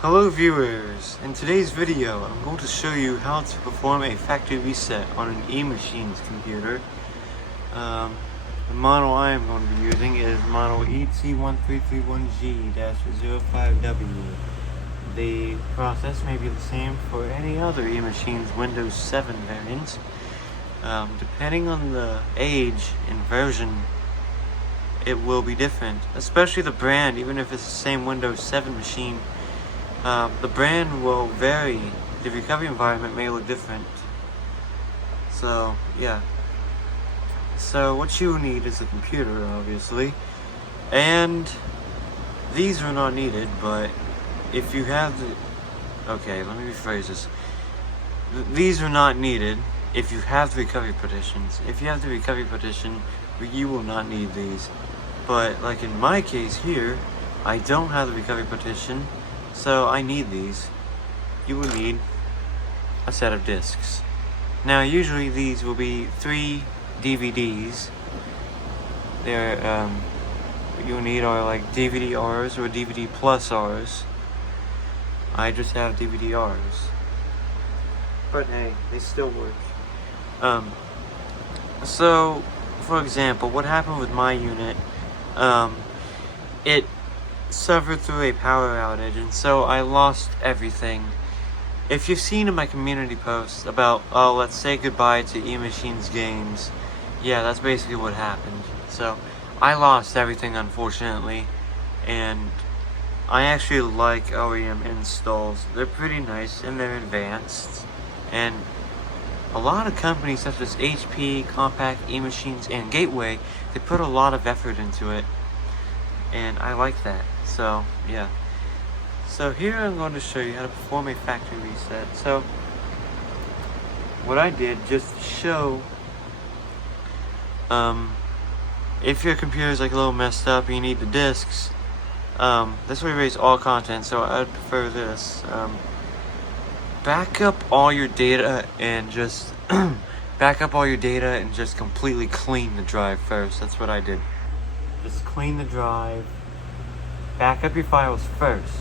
Hello viewers, in today's video I'm going to show you how to perform a factory reset on an emachines computer. The model I am going to be using is model ET1331G-05W. The process may be the same for any other emachines Windows 7 variant. Depending on the age and version, it will be different, especially the brand. Even if it's the same Windows 7 machine, the brand will vary. The recovery environment may look different. So yeah. So what you need is a computer, obviously, and these are not needed. But if you have the, okay, let me rephrase this. These are not needed if you have the recovery partitions. If you have the recovery partition, you will not need these. But like in my case here, I don't have the recovery partition, so I need these. You will need a set of discs. Now usually these will be 3 DVDs. They're what you'll need are like DVD-Rs or DVD plus Rs. I just have DVD-Rs. But hey, they still work. So for example, what happened with my unit, it suffered through a power outage, and so I lost everything. If you've seen in my community posts about, oh, let's say goodbye to emachines games, yeah, that's basically what happened. So I lost everything, unfortunately, and I actually like OEM installs. They're pretty nice and they're advanced, and a lot of companies such as HP, Compaq, emachines, and Gateway, they put a lot of effort into it, and I like that. So yeah. So here I'm going to show you how to perform a factory reset. So what I did, just to show, if your computer is like a little messed up and you need the discs, this will erase all content, so I'd prefer this. Back up all your data and just completely clean the drive first. That's what I did. Just clean the drive. Back up your files first.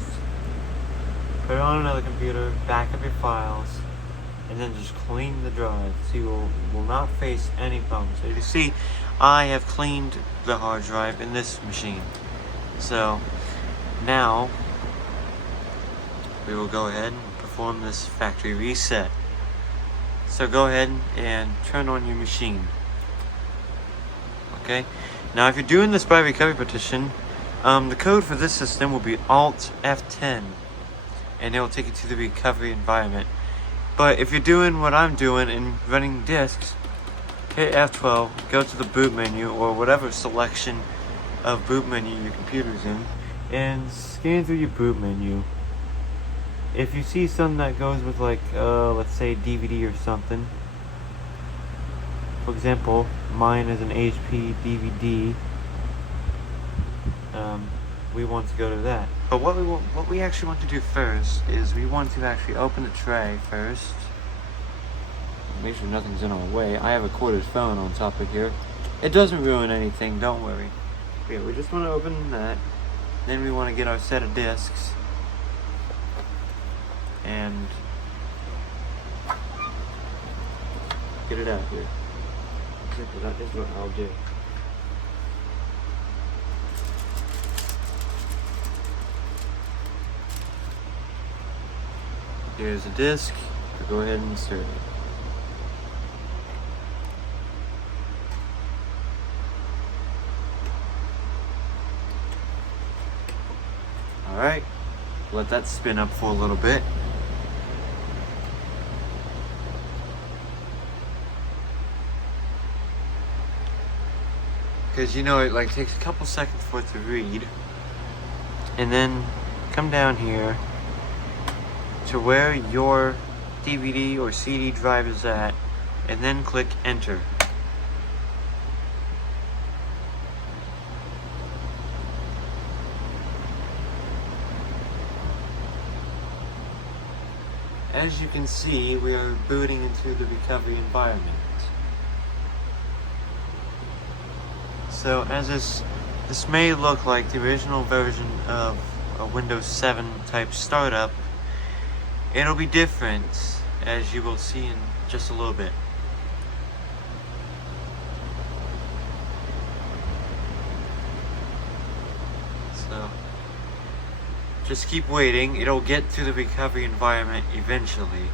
Put it on another computer, back up your files, and then just clean the drive, so you will not face any problems. So you see, I have cleaned the hard drive in this machine. So now we will go ahead and perform this factory reset. So go ahead and turn on your machine. Okay, now if you're doing this by recovery partition, the code for this system will be Alt F10, and it will take you to the recovery environment. But if you're doing what I'm doing and running disks, hit F12, go to the boot menu or whatever selection of boot menu your computer's in, and scan through your boot menu. If you see something that goes with like, let's say DVD or something, for example, mine is an HP DVD, we want to go to that. But what we actually want to do first is we want to actually open the tray first. Make sure nothing's in our way. I have a corded phone on top of here. It doesn't ruin anything, don't worry. Yeah, we just want to open that. Then we want to get our set of discs. And get it out here. That is what I'll do. Here's a disc. Go ahead and insert it. Alright, let that spin up for a little bit. Because you know it like takes a couple seconds for it to read. And then come down here to where your DVD or CD drive is at, and then click enter. As you can see, we are booting into the recovery environment. So as this may look like the original version of a Windows 7 type startup, it'll be different, as you will see in just a little bit. So just keep waiting. It'll get to the recovery environment eventually.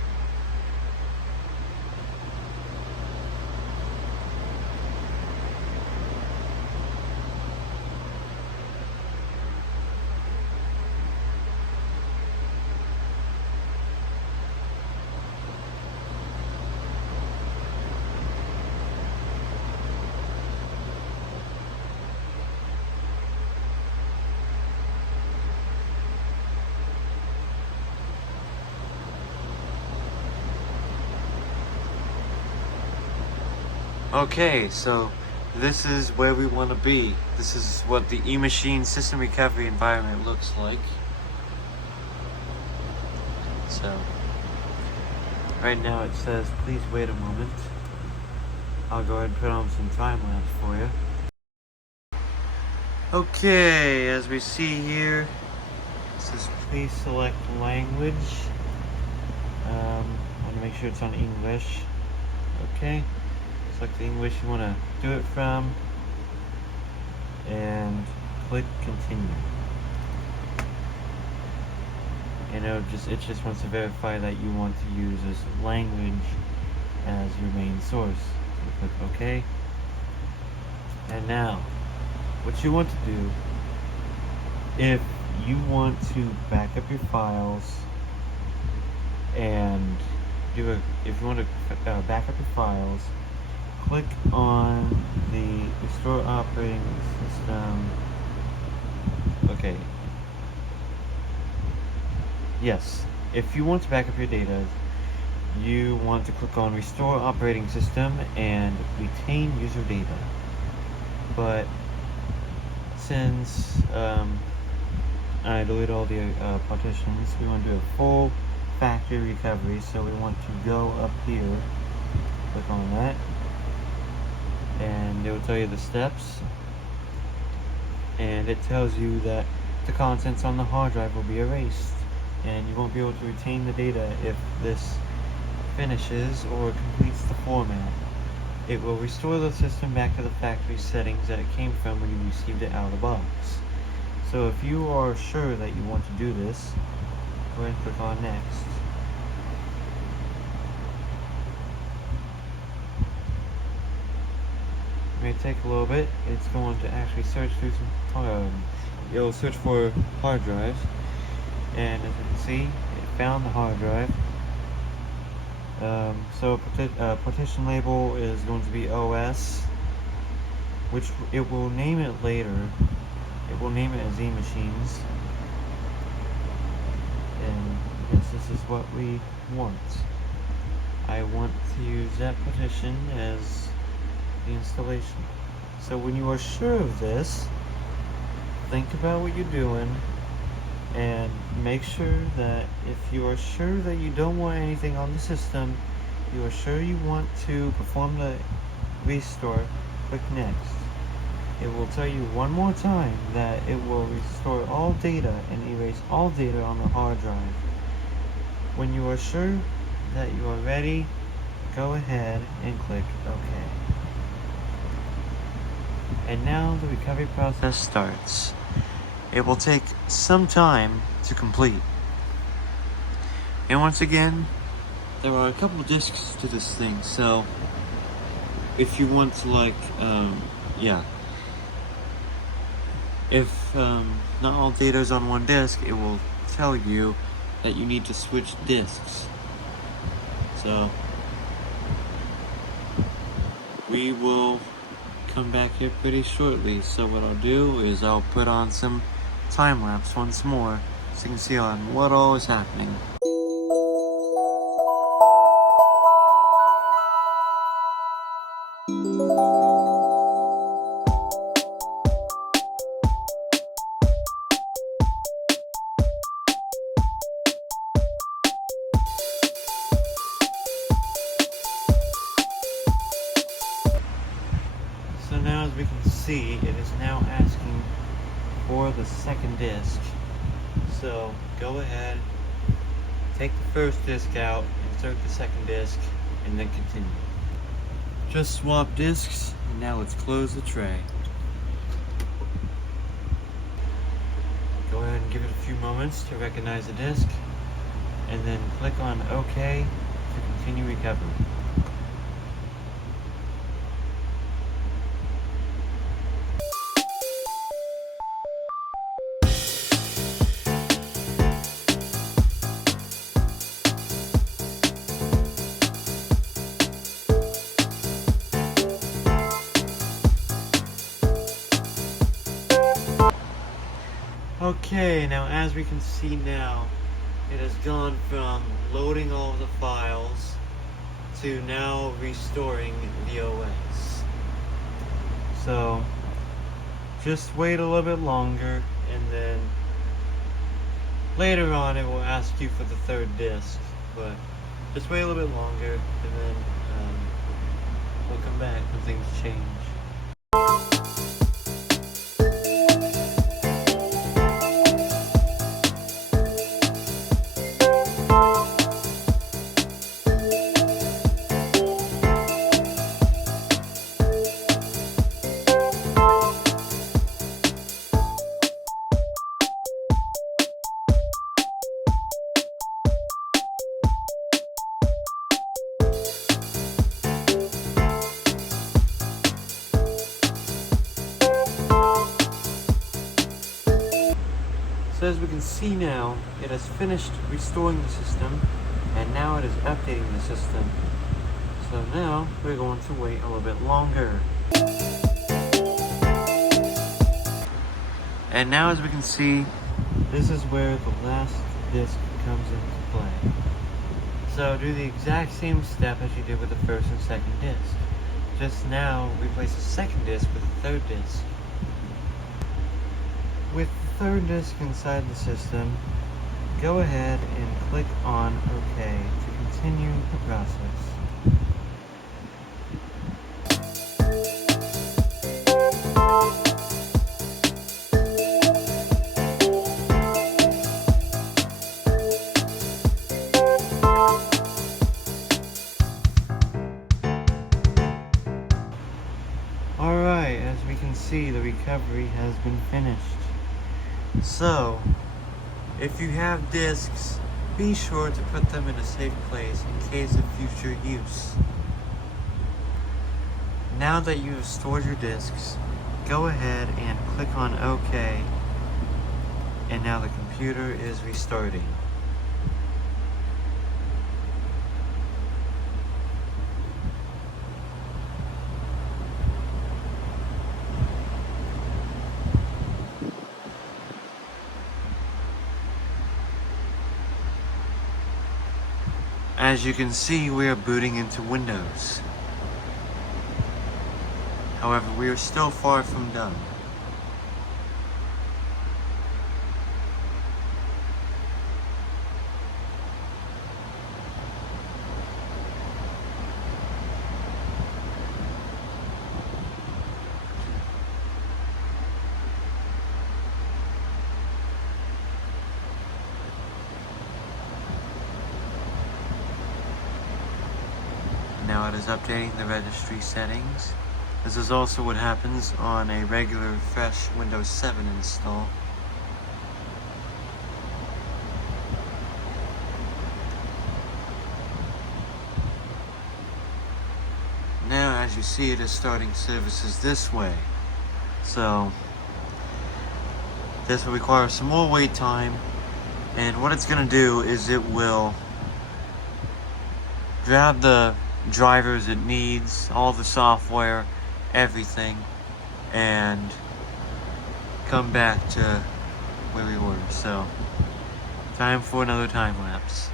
Okay, so this is where we want to be. This is what the emachine system recovery environment looks like. So right now it says please wait a moment. I'll go ahead and put on some time lapse for you. Okay, as we see here, it says please select language. I want to make sure it's on English. Okay, select the English you want to do it from, and click continue. And it just wants to verify that you want to use this language as your main source. You click OK. And now, what you want to do, if you want to back up your files and if you want to back up your files, click on the Restore Operating System. Okay. Yes, if you want to back up your data, you want to click on Restore Operating System and Retain User Data. But since I deleted all the partitions, we want to do a full factory recovery, so we want to go up here, click on that, and it will tell you the steps, and it tells you that the contents on the hard drive will be erased, and you won't be able to retain the data if this finishes or completes the format. It will restore the system back to the factory settings that it came from when you received it out of the box. So if you are sure that you want to do this, go ahead and click on next. It may take a little bit. It's going to actually search through some it'll search for hard drives, and as you can see, it found the hard drive. So partition label is going to be OS, which it will name it later. It will name it as emachines. And yes, this is what we want. I want to use that partition as the installation. So when you are sure of this, think about what you're doing and make sure that if you are sure that you don't want anything on the system, you are sure you want to perform the restore, click next. It will tell you one more time that it will restore all data and erase all data on the hard drive. When you are sure that you are ready, go ahead and click OK. And now the recovery process starts. It will take some time to complete. And once again, there are a couple disks to this thing, so if you want to if not all data is on one disk, it will tell you that you need to switch disks. So we will come back here pretty shortly. So what I'll do is I'll put on some time lapse once more so you can see on what all is happening. So now, as we can see, it is now asking for the second disk. So go ahead, take the first disc out, insert the second disc, and then continue. Just swap discs, and now let's close the tray. Go ahead and give it a few moments to recognize the disc, and then click on OK to continue recovery. Okay, now as we can see now, it has gone from loading all of the files to now restoring the OS. So just wait a little bit longer, and then later on it will ask you for the third disk, but just wait a little bit longer, and then we'll come back when things change. So as we can see now, it has finished restoring the system, and now it is updating the system. So now we're going to wait a little bit longer. And now as we can see, this is where the last disc comes into play. So do the exact same step as you did with the first and second disc. Just now replace the second disc with the third disc. With the third disc inside the system, go ahead and click on OK to continue the process. Alright, as we can see, the recovery has been finished. So, if you have discs, be sure to put them in a safe place in case of future use. Now that you have stored your discs, go ahead and click on OK, and now the computer is restarting. As you can see, we are booting into Windows. However, we are still far from done. Now it is updating the registry settings. This is also what happens on a regular fresh Windows 7 install. Now, as you see, it is starting services this way. So this will require some more wait time, and what it's going to do is it will grab the drivers it needs, all the software, everything, and come back to where we were. So, time for another time lapse.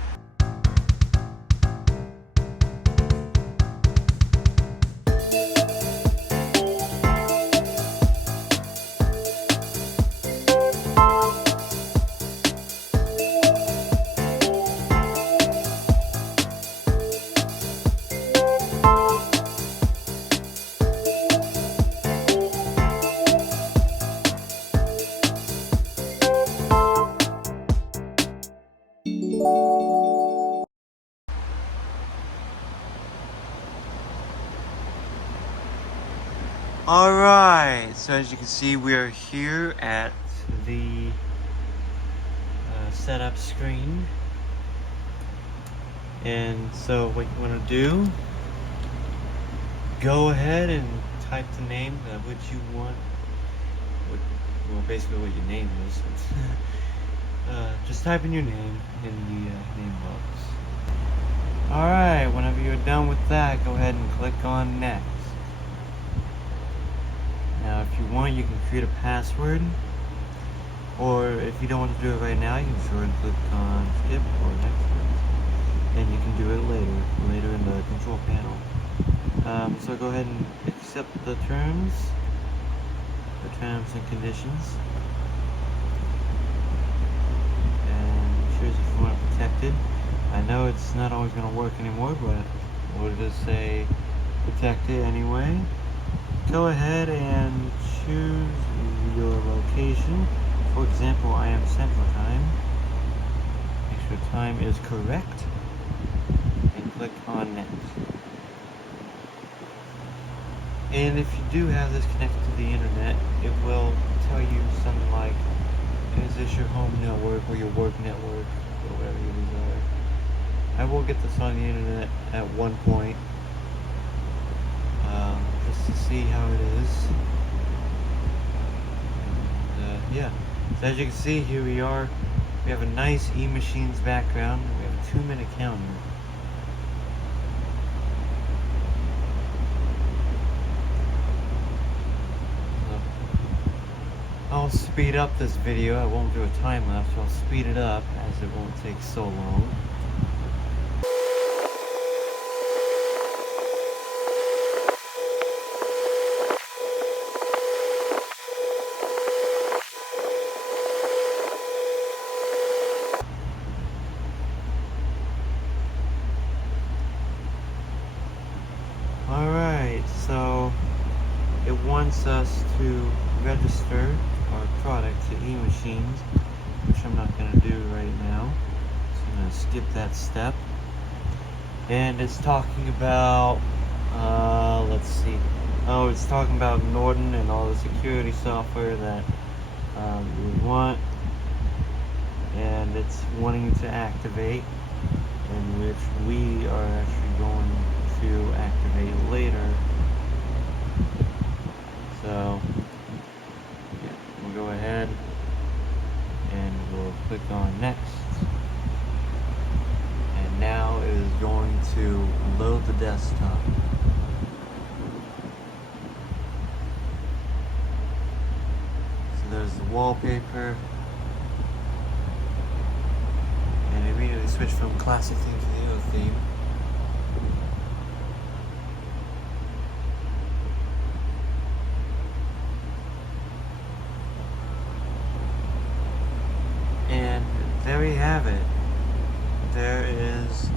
Alright, so as you can see, we are here at the setup screen. And so what you want to do, go ahead and type the name of which you want, well, basically what your name is. Just type in your name in the name box. Alright, whenever you're done with that, go ahead and click on next. Now if you want, you can create a password, or if you don't want to do it right now, you can sure and click on skip or next, and you can do it later in the control panel. So go ahead and accept the terms and conditions, and choose if you want it protected. I know it's not always going to work anymore, but we'll just say protect it anyway. Go ahead and choose your location. For example, I am Central Time. Make sure time is correct, and click on next. And if you do have this connected to the internet, it will tell you something like, is this your home network or your work network, or whatever you desire. I will get this on the internet at one point, just to see how it is. And, yeah, so as you can see, here we are. We have a nice emachines background. We have a 2-minute counter. I'll speed up this video. I won't do a time lapse, so I'll speed it up as it won't take so long. Alright, so it wants us to register our product to emachines, which I'm not going to do right now, so I'm going to skip that step. And it's talking about, let's see, it's talking about Norton and all the security software that we want, and it's wanting you to activate, in which we are actually going to activate later. So yeah, we'll go ahead and we'll click on next, and now it is going to load the desktop. So there's the wallpaper, and it immediately switched from classic theme to the other theme. And there we have it. There is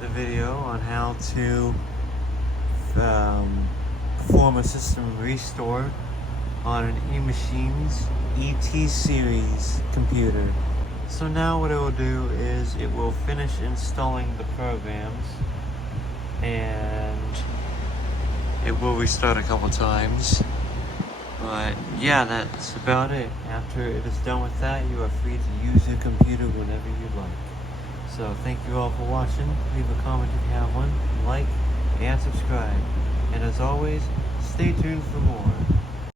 the video on how to perform a system restore on an emachines ET series computer. So now what it will do is it will finish installing the programs, and it will restart a couple times. But yeah, that's about it. After it is done with that, you are free to use your computer whenever you like. So thank you all for watching. Leave a comment if you have one, like, and subscribe. And as always, stay tuned for more.